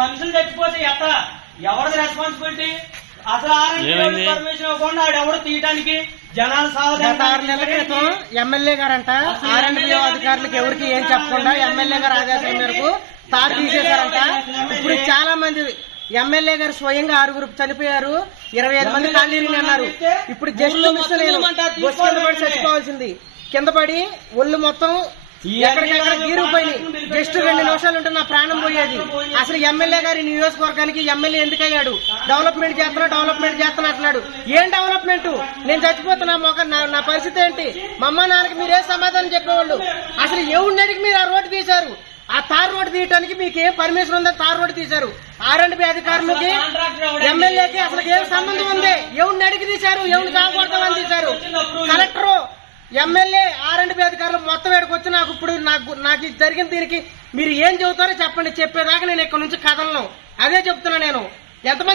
మనుషులు చచ్చిపోతే ఎట్లా ఎవరిది రెస్పాన్సిబిలిటీ? అసలు పర్మిషన్ ఇవ్వకుండా ఆడెవడు తీయడానికి జనాలు 6 నెలల క్రితం ఎమ్మెల్యే గారంట R&B అధికారులకు ఎవరికి ఏం చెప్పకుండా ఎమ్మెల్యే గారు ఆదేశాల మేరకు తాడు తీసేశారంట. ఇప్పుడు చాలా మంది ఎమ్మెల్యే గారు స్వయంగా 6 చనిపోయారు, 25 మంది కాళ్ళీరిని అన్నారు. ఇప్పుడు జస్ట్ మిస్ లేదు, బస్సు కింద పడి చచ్చిపోవాల్సింది, కింద పడి ఒళ్ళు మొత్తం ఎక్కడికెక్కడ గీరుకుపోయి జస్ట్ 2 నిమిషాలు ఉంటే నా ప్రాణం పోయేది. అసలు ఎమ్మెల్యే గారి నియోజకవర్గానికి ఎమ్మెల్యే ఎందుకయ్యాడు? డెవలప్మెంట్ చేస్తున్నా అంటున్నాడు. ఏం డెవలప్మెంట్? నేను చచ్చిపోతున్నా, నా పరిస్థితి ఏంటి? మా అమ్మ నాన్నకి మీరే సమాధానం చెప్పేవాళ్ళు. అసలు ఎవరిని అడిగి మీరు ఆ రోడ్డు తీశారు? ఆ తార్ రోడ్డు తీయడానికి మీకు ఏం పర్మిషన్ ఉందని తార్ రోడ్డు తీశారు? R&B అధికారులకి ఎమ్మెల్యేకి అసలు ఏం సంబంధం ఉంది? ఎవరిని అడిగి తీశారు? ఎవరిని కాకూడదామని తీశారు? కలెక్టరు, ఎమ్మెల్యే, R&B అధికారులు మొత్తం వేడికి వచ్చి నాకు ఇప్పుడు నాకు జరిగిన దీనికి మీరు ఏం చెబుతారో చెప్పండి. చెప్పేదాకా నేను ఇక్కడ నుంచి కదలను. అదే చెప్తున్నా నేను. ఎంతమంది